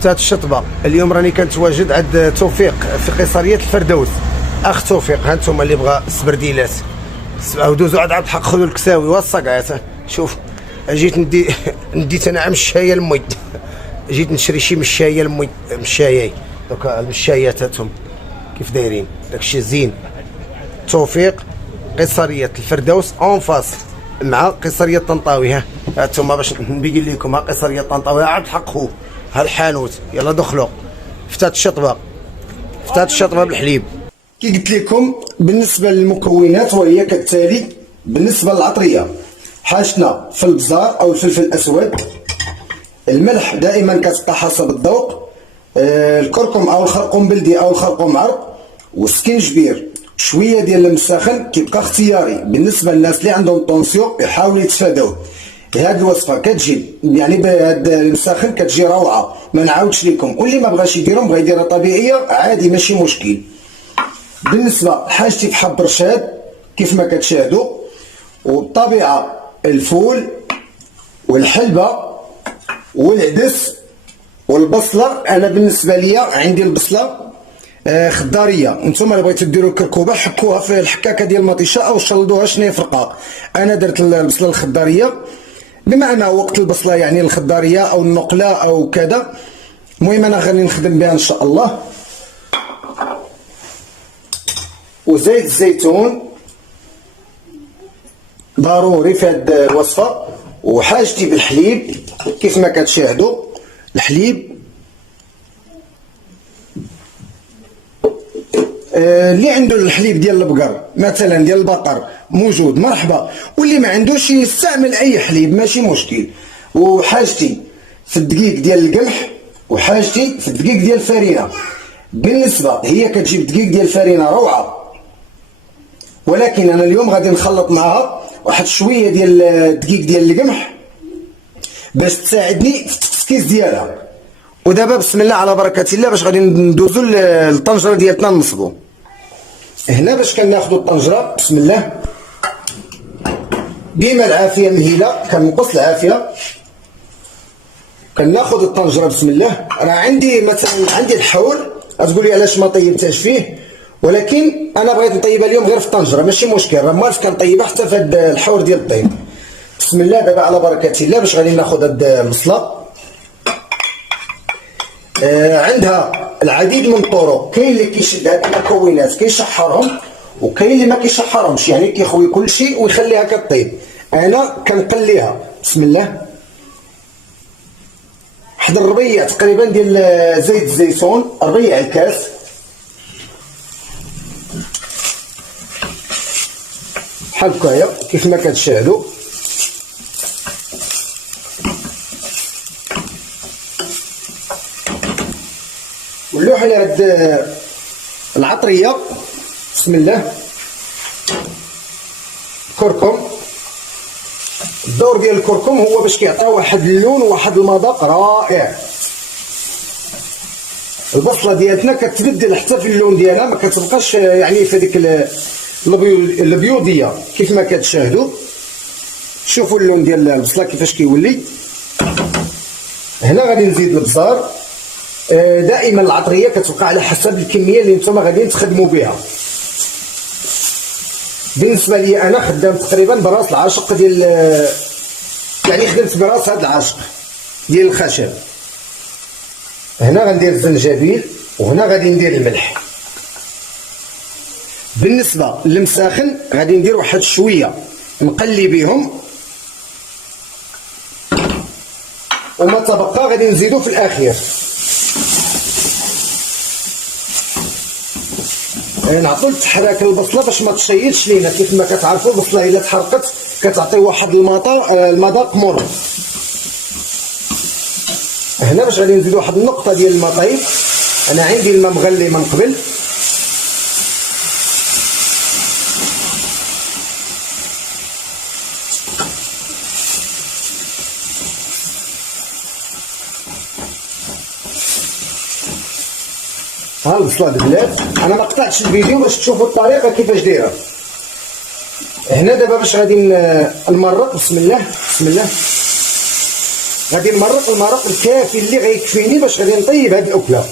فتات الشطبه. اليوم راني كنتواجد عند توفيق في قيصريه الفردوس. اخ توفيق، ها انتم اللي بغى السبرديلات دوزوا عاد الحق، خذوا الكساوي والصقعات. شوف جيت نديت انا مشايه لمي، جيت نشري شي مشايه لمي، مشاياي دوكا المشايات هاتهم كيف دايرين، داكشي زين. توفيق قيصريه الفردوس اون فاس مع قيصريه طنطاوي. ها انتم باش نبين لكم، ها قيصريه طنطاوي عاد الحق، هو ها الحانوت، يلا دخلوا. فتات الشطبه، فتات الشطبه بالحليب. كي قلت لكم بالنسبه للمكونات وهي كالتالي. بالنسبه للعطريه حاجتنا في البزار او الفلفل الاسود، الملح دائما كتبقى حسب الذوق، الكركم او الخرقوم بلدي او الخرقوم عرق، والسكينجبير، شويه ديال المساخن كيبقى اختياري. بالنسبه للناس اللي عندهم طونسيون يحاولوا يتفاداوه. هاد الوصفه كتجي يعني بهاد المساخن كتجي روعه، ما نعاودش لكم. واللي ما بغاش يديرهم بغا يديرها طبيعيه عادي ماشي مشكل. بالنسبه حاجتي في حب رشاد كيف ما كتشاهدوا، وبالطبيعه الفول والحلبه والعدس والبصله. انا بالنسبه ليا عندي البصله خضاريه، نتوما اللي بغيتو ديروا الكركوبه حكوها في الحكاكه ديال المطيشه او شلضوها شنيه فرقه. انا درت البصله الخضاريه بما انه وقت البصله يعني الخضاريه او النقله او كذا. المهم انا غادي نخدم بها ان شاء الله. وزيت الزيتون ضروري في هذه الوصفه. وحاجتي بالحليب كيف ما كتشاهدوا، الحليب اللي عنده الحليب ديال البقر مثلا ديال البقر موجود مرحبا، واللي ما عندوش يستعمل اي حليب ماشي مشكل. وحاجتي في الدقيق ديال القمح، وحاجتي في الدقيق ديال الفرينه. بالنسبه هي كتجيب دقيق ديال الفرينه روعه، ولكن انا اليوم غادي نخلط معها واحد شويه ديال الدقيق ديال القمح باش تساعدني في التكسكيس ديالها. ودابا بسم الله على بركه الله باش غادي ندوزو للطنجره ديالتنا نصبو. هنا باش كناخدو الطنجره بسم الله ديما العافيه مهيله، كنقص العافيه. كناخد الطنجره بسم الله. راه عندي مثلا عندي الحول، غتقول لي علاش ما طيبتهاش فيه، ولكن انا بغيت نطيبها اليوم غير في الطنجره ماشي مشكل، راه مالف كنطيبها حتى في هذا الحور ديال الطيب. بسم الله دابا على بركه الله باش غادي ناخد هاد البصله. عندها العديد من الطرق، كاين اللي كيشد هاد المكونات كيشحرهم، وكاين اللي ما كيشحرهمش يعني كيخوي كل شيء ويخليها كطيب. انا كنقليها بسم الله واحد الربيع تقريبا ديال زيت الزيتون، ربيع الكاس. بحال هكايا كيف ما كتشاهدوا. ونلوح على هاد العطريه بسم الله. كركم، الدور ديال الكركم هو باش كيعطي واحد اللون وواحد المذاق رائع. البصله ديالتنا كتبدل حتى في اللون ديالها، ما كتبقاش يعني في هذيك البيوضيه كيف ما كتشاهدوا. شوفوا اللون ديال البصله كيفاش كيولي. هنا غادي نزيد البزار. دائما العطريه كتبقى على حسب الكميه اللي نتوما غاديين تخدموا بها. بالنسبه لي انا خدام تقريبا براس العاشق ديال يعني خدمت براس هذا العاشق ديال الخشب. هنا غندير الزنجبيل وهنا غادي ندير الملح. بالنسبه للمساخن غادي ندير واحد شويه نقلي بهم، وما تبقى غادي نزيدو في الاخير. نعطيو التحراك للبصله باش ما تشيطش لينا. كيف ما كتعرفوا البصله الا تحرقت كتعطي واحد المذاق مر. هنا باش غادي نزيدو واحد النقطه ديال الماء طيب. انا عندي الماء مغلي من قبل. ها البصله دبلات. انا ما قطعتش الفيديو باش تشوفوا الطريقه كيفاش دايره. هنا دابا باش غادي نمرق بسم الله بسم الله. غادي نمرق المرق الكافي اللي غيكفيني باش غادي نطيب هاد الاكله.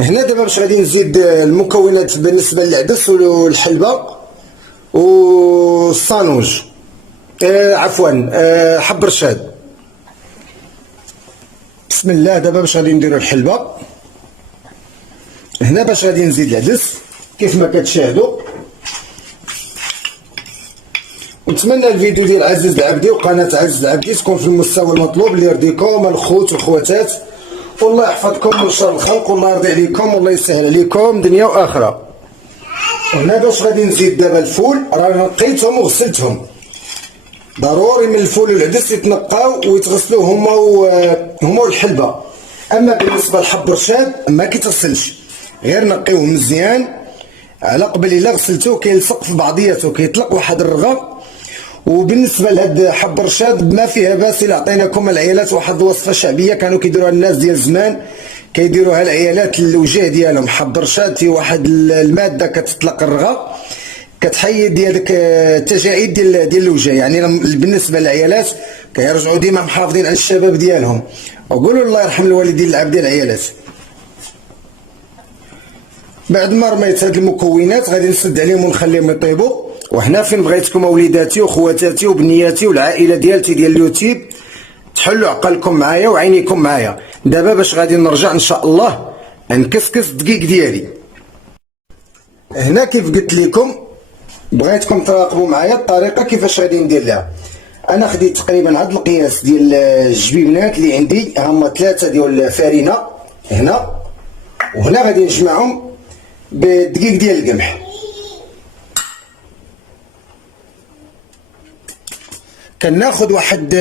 هنا دابا باش غادي نزيد المكونات بالنسبه للعدس والحلبه والصانوج، عفوا حب رشاد. بسم الله. دابا باش غادي نديرو الحلبه، هنا باش غادي نزيد العدس كيف ما كتشاهدوا. نتمنى الفيديو ديال عزيز العبدي وقناه عزيز العبدي تكون في المستوى المطلوب اللي يرضيكم الخوت والخواتات، والله يحفظكم من شر الخلق، والله يرضي عليكم، والله يسهل عليكم دنيا واخره. هنا باش غادي نزيد دابا الفول، راه نقيتهم وغسلتهم، ضروري من الفول والعدس يتنقاو ويتغسلوا هما والحلبه. اما بالنسبه لحب الرشاد ما كيتغسلش، غير نقيوه مزيان على قبل الا غسلتوه كيلصق في بعضياته، كيطلق واحد الرغه. وبالنسبه لهاد حب الرشاد ما فيها باس الا عطيناكم العيالات واحد الوصفه شعبيه كانوا كيديروها الناس ديال زمان، كيديروها العيالات للوجه ديالهم. حب الرشاد فيه واحد الماده كتطلق الرغه كتحيد ديالك التجاعيد ديال الوجه، يعني بالنسبه للعيالات كيرجعوا ديما محافظين على الشباب ديالهم. وقولوا الله يرحم الوالدين العاب ديال العيالات. بعد ما رميت هاد المكونات غادي نسد عليهم ونخليهم يطيبوا. وهنا فين بغيتكم اوليداتي وخواتاتي وبنياتي والعائله ديالتي ديال اليوتيوب تحلوا عقلكم معايا وعينيكم معايا. دابا باش غادي نرجع ان شاء الله نكسكس الدقيق ديالي. هنا كيف قلت لكم بغيتكم تراقبوا معايا الطريقه كيفاش غادي ندير لها. انا خديت تقريبا هذا القياس ديال الجبيبنات اللي عندي، هما 3 ديال الفارينه هنا، وهنا غادي نجمعهم بالدقيق ديال القمح. كناخذ واحد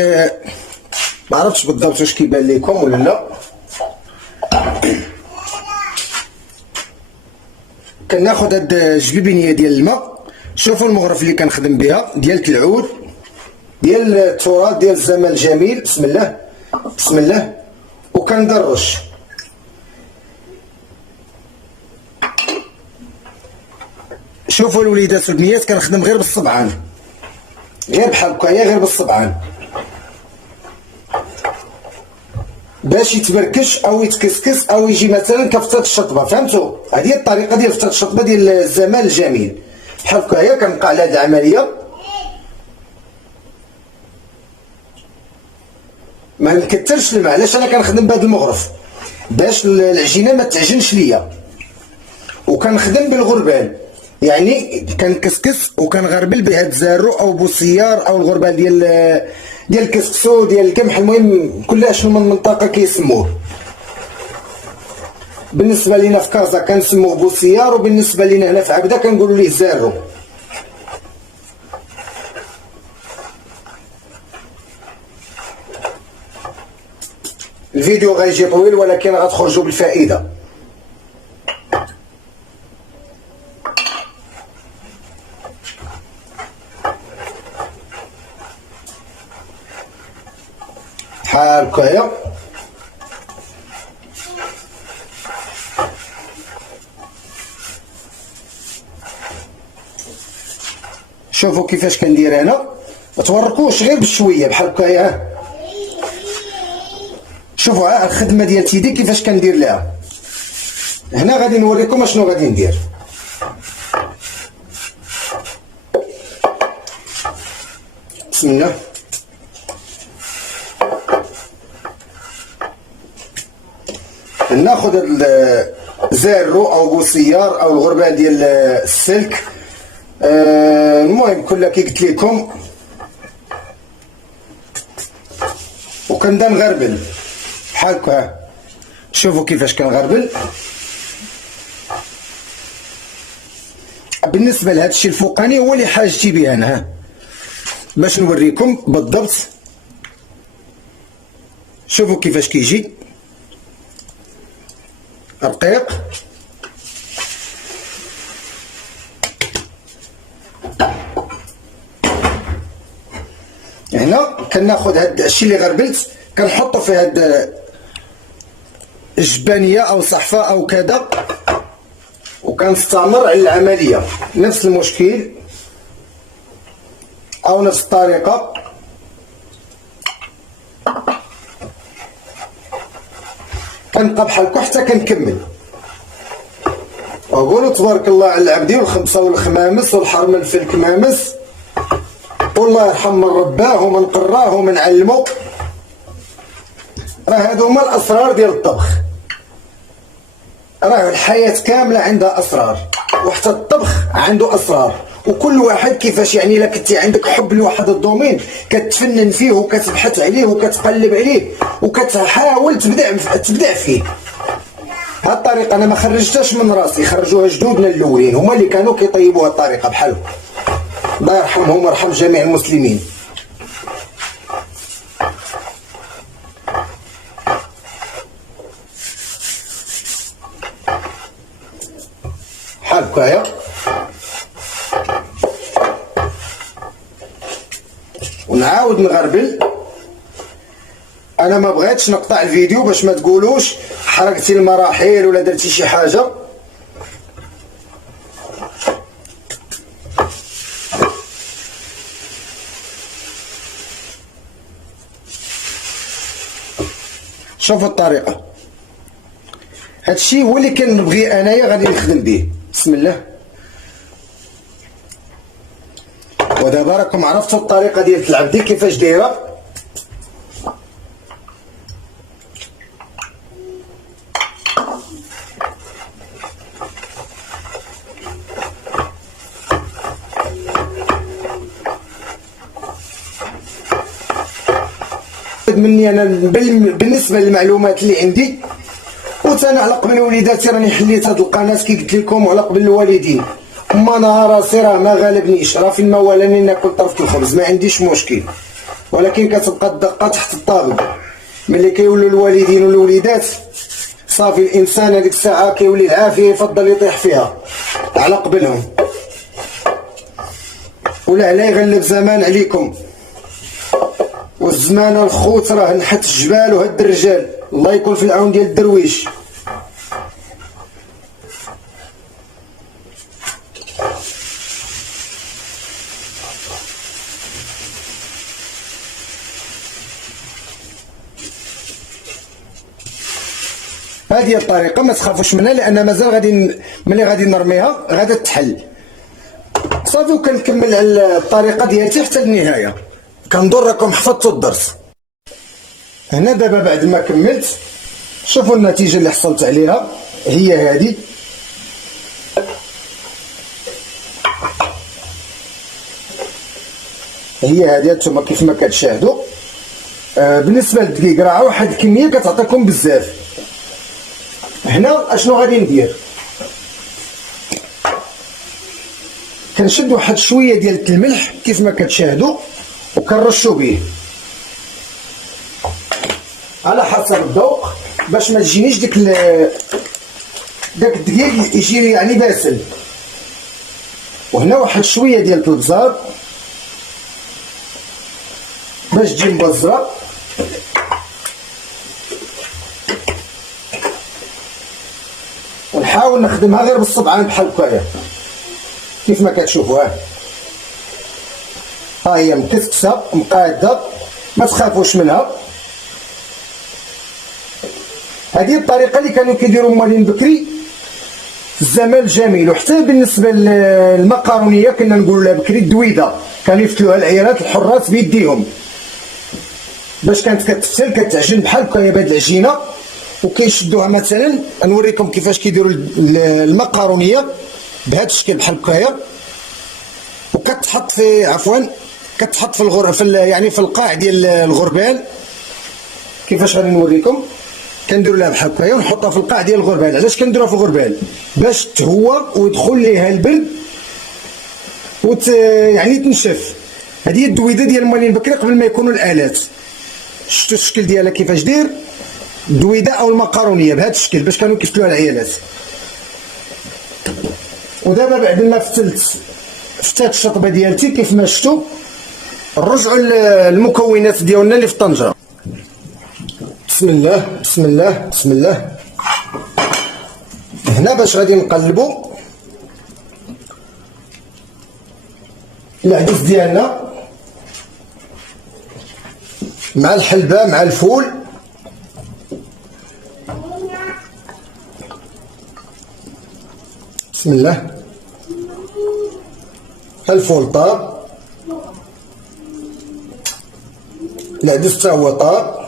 ما عرفتش بالضبط واش كيبان لكم ولا لا، كناخذ هاد الجبيبينيه ديال الماء. شوفوا المغرف اللي كنخدم بها ديال العود ديال التراث ديال الزمان الجميل. بسم الله بسم الله. وكندرش شوفوا الوليدات والبنيات كنخدم غير بالصبعان، غير بحال هكايا، غير بالصبعان باش يتبركش او يتكسكس او يجي مثلا كفتة الشطبه. فهمتوا؟ هذه هي الطريقه ديال فتة الشطبه ديال الزمان الجميل. بحال هكايا كنبقى على هذه العمليه، ما نكثرش الماء. علاش انا كنخدم بهذا المغرف؟ باش العجينه ما تعجنش ليا. وكنخدم بالغربال، يعني كنكسكس وكنغربل بهاد الزارو او بوسيار او الغربال ديال الكسكسو ديال القمح، المهم كلش من المنطقه كيسموه. بالنسبه لينا في كازا كنسموه بوسيار، وبالنسبه لينا هنا في عبده كنقولوا ليه زارو. الفيديو غيجي طويل ولكن غتخرجوا بالفائده. بحال هكايا شوفوا كيفاش كندير انا، ما توركوش غير بشويه بحال هكايا. شوفوا ها الخدمه ديال تيدي كيفاش كندير لها. هنا غادي نوريكم اشنو غادي ندير. بسم الله. ناخذ الزارو او بوسيار او الغربال ديال السلك، المهم كلها كي قلت لكم، وكنبدا نغربل بحال هكا. شوفوا كيفاش كنغربل. بالنسبه لهذا الشيء الفوقاني هو اللي حاجتي به انا، باش نوريكم بالضبط. شوفوا كيفاش كيجي رقيق. هنا كناخذ هاد الشيء اللي غربلت كنحطو في هاد الجبانيه او صحفه او كذا، وكنستمر على العمليه نفس المشكل او نفس الطريقه. كنبقى بحال هكا حتى كنكمل، وقولوا تبارك الله على العبدي والخمسه والخمامس والحرمل في الكمامس، والله يرحم من رباه ومن قراه ومن علمه. راه هادو هما الاسرار ديال الطبخ، راه الحياه كامله عندها اسرار، وحتى الطبخ عنده اسرار، وكل واحد كيفاش يعني الا كنتي عندك حب لواحد الدومين كتفنن فيه وكتبحث عليه وكتقلب عليه وكتحاول تبدع فيه. هاد الطريقه انا ما خرجتهاش من راسي، خرجوها جدودنا الاولين، هما اللي كانوا كيطيبوا هاد الطريقه بحال هكا، الله يرحمهم ويرحم جميع المسلمين. بحال هكايا ونعاود نغربل. انا ما بغيتش نقطع الفيديو باش ما تقولوش حرقتي المراحل ولا درتي شي حاجه. شوفوا الطريقه، هادشي هو اللي كنبغي انايا غادي نخدم به. بسم الله. ودابا راكم عرفتوا الطريقه ديال العبدي كيفاش دايره. مني انا بالنسبه للمعلومات اللي عندي، وتانا على قبل وليداتي راني حليت هاد القناه كي قلت لكم، وعلى قبل الوالدين. اما انا راسي راه ما غالبنيش، راه في الموالاني ناكل طرف الخبز ما عنديش مشكل، ولكن كتبقى الدقه تحت الطابق. ملي كيولوا الوالدين والوليدات صافي الانسان هذيك الساعه كيولي العافيه يفضل يطيح فيها على قبلهم، ولا لا يغلب زمان عليكم. والزمان والخوت راه نحت الجبال وهد الرجال، الله يكون في العون ديال الدرويش. هذه الطريقه ما تخافوش منها، لان مازال ملي غادي نرميها غادي تحل صافي. وكنكمل على الطريقه ديالتي حتى النهايه. كنظن راكم حفظتوا الدرس. هنا دابا بعد ما كملت شوفوا النتيجه اللي حصلت عليها، هي هذه. هي هذه نتوما كيف ما كتشاهدوا. بالنسبه للدقيق راه واحد الكميه كتعطيكم بزاف. هنا اشنو غادي ندير؟ كنشد واحد شويه ديال الملح كيف ما كتشاهدوا وكنرشوا به على حسب الذوق، باش ما تجينيش داك الدقيق يجي يعني باسل. وهنا واحد شويه ديال البزار باش تجي مبزره. ونحاول نخدمها غير بالصبعان بحال هكايا كيف ما كتشوفوا. ها هي مكسكسه مقاده، ما تخافوش منها. هذه الطريقه اللي كانوا كيديروا موالين بكري في الزمان الجميل. وحتى بالنسبه للمقارونيه كنا نقولوا لها بكري الدويده، كانوا يفتلوها العيالات الحراس بيديهم باش كانت كتفتل كتعجن بحال هكايا بهاد العجينه. وكيشدوها مثلا نوريكم كيفاش كيديروا المقارونيه بهذا الشكل بحال هكايا، وكتحط في كتحط في يعني في القاع ديال الغربال. كيفاش غادي نوريكم؟ كنديروا لها بحال هكايا ونحطها في القاع ديال الغربال. علاش كنديروها في الغربال؟ باش تهوى ويدخل ليها البرد يعني تنشف. هذه هي الدويده ديال الموالين بكري قبل ما يكونوا الالات. شفتوا الشكل ديالها كيفاش داير؟ الدويده او المقارونيه بهذا الشكل باش كانوا كيفتلوها العيالات. ودابا بعد ما فتات الشطبه ديالتي كيف ما شفتوا، نرجعوا للمكونات ديالنا اللي في الطنجره. بسم الله بسم الله بسم الله. هنا باش غادي نقلبوا العدس ديالنا مع الحلبة مع الفول. بسم الله. الفول طاب، العدس تا هو طاب.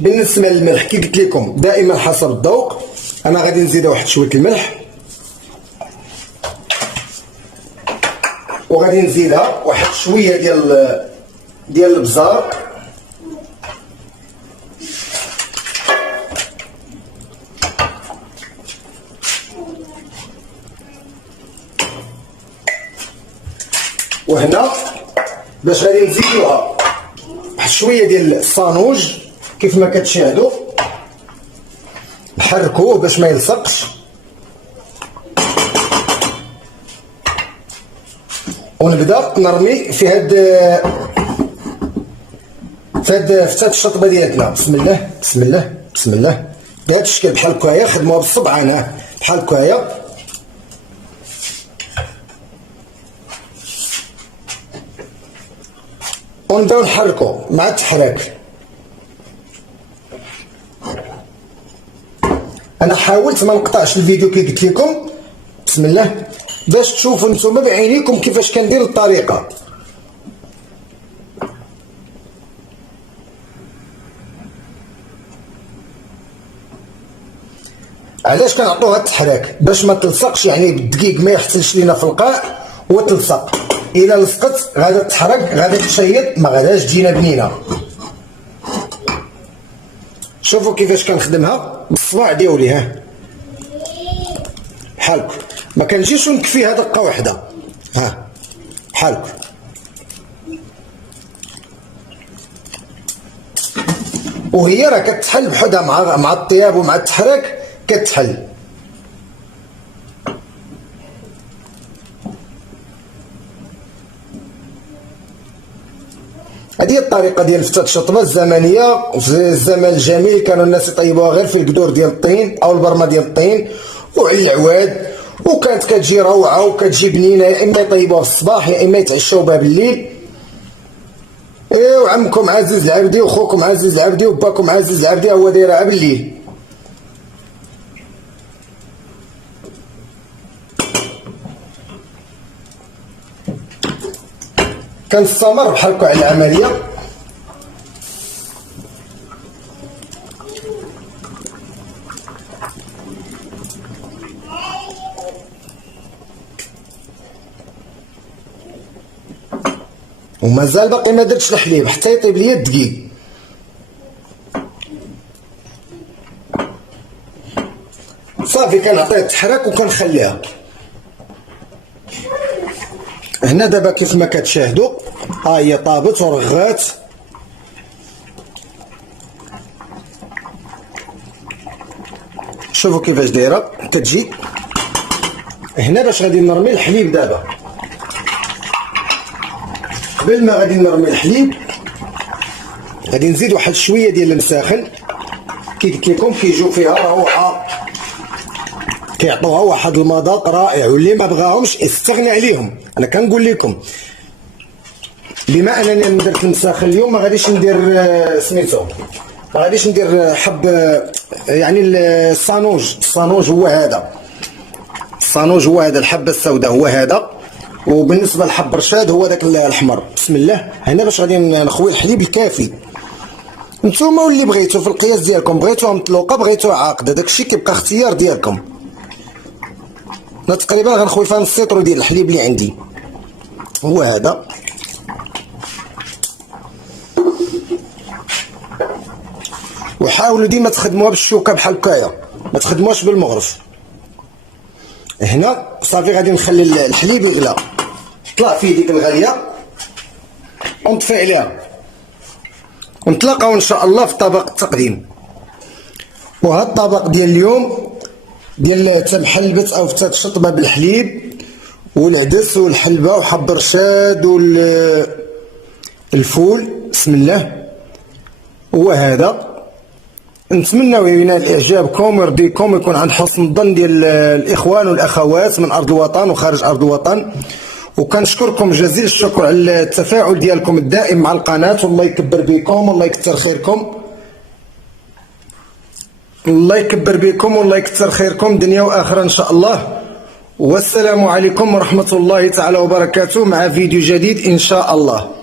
بالنسبه للملح كي قلت لكم دائما حسب الذوق، انا غادي نزيد واحد شويه الملح، وغادي نزيدها واحد شويه ديال البزار، وهنا باش غادي نزيدوها واحد شويه ديال الصانوج كيف ما كتشاهدوا. نحركوه باش ما يلصقش، ونبدا نرمي في هاد فتات الشطبه ديالنا. بسم الله بسم الله بسم الله. بهذا الشكل بحال هكايا، خدموها بالصبع انا بحال هكايا. ونبداو نحركو مع التحريك. انا حاولت ما نقطعش الفيديو كي قلت لكم بسم الله باش تشوفوا نتوما بعينيكم كيفاش كندير الطريقه. علاش كنعطوها التحريك؟ باش ما تلصقش، يعني بالدقيق ما يحصلش لينا في القاع وتلصق. الا لصقت غادا تحرق، غادا تشيط، ما غاداش تجينا بنينه. شوفوا كيفاش كنخدمها بالصباع ديالي، ها بحال هكا. ما كنجيش ونكفيها دقه واحده، ها بحال هكا. وهي راه كتحل بحدها مع الطياب ومع التحريك كتحل. هذه هي الطريقه ديال فتات الشطبه الزمنيه. في الزمن الجميل كانوا الناس يطيبوها غير في القدور ديال الطين او البرمه ديال الطين وعلى العواد، وكانت كتجي روعه وكتجي بنينه. يا اما يطيبوها في الصباح يا اما يتعشاو بها بالليل. وعمكم عزيز العبدي وخوكم عزيز العبدي وباكم عزيز العبدي هو دايرها بالليل. كنستمر بحال هكا على العمليه. ومازال باقي ما درتش الحليب حتى يطيب ليا الدقيق. صافي كنعطيها التحرك وكنخليها. هنا دابا كيف ما كتشاهدوا ها هي طابت ورغات. شوفوا كيفاش دايره كتجي. هنا باش غادي نرمي الحليب دابا. قبل ما غادي نرمي الحليب غادي نزيد واحد شويه ديال المساخن. كي قلت لكم كيجيو فيها روعه، كيعطوها واحد المذاق رائع، واللي ما بغاهمش استغني عليهم. انا كنقول لكم بما انني درت المساخن اليوم ما غاديش ندير سميتو، ما غاديش ندير حب يعني الصانوج هو هذا. الصانوج هو هذا، الحبه السوداء هو هذا، وبالنسبه للحب رشاد هو داك الاحمر. بسم الله. هنا باش غادي نخوي الحليب الكافي. نتوما واللي بغيتو في القياس ديالكم، بغيتوها مطلوقه بغيتوها عاقده، داكشي كيبقى اختيار ديالكم. انا تقريبا غنخوي فيها نص لتر ديال الحليب اللي عندي هو هذا. وحاولوا ديما تخدموها بالشوكه بحال هكايا، ما تخدموهاش بالمغرف. هنا صافي غادي نخلي الحليب يغلى، طلع فيه ديك الغليه ونطفي عليها ونتلاقاو ان شاء الله في طبق التقديم. وهذا الطبق ديال اليوم ديال تمحلبت او فتات شطبه بالحليب والعدس والحلبه وحب رشاد والفول. بسم الله. هو هذا، نتمنى ينال اعجابكم ويرضيكم ويكون عند حسن الظن ديال الاخوان والاخوات من ارض الوطن وخارج ارض الوطن. وكنشكركم جزيل الشكر على التفاعل ديالكم الدائم مع القناه، والله يكبر بكم والله يكثر خيركم. الله يكبر بكم والله يكثر خيركم دنيا واخره ان شاء الله. والسلام عليكم ورحمه الله تعالى وبركاته مع فيديو جديد ان شاء الله.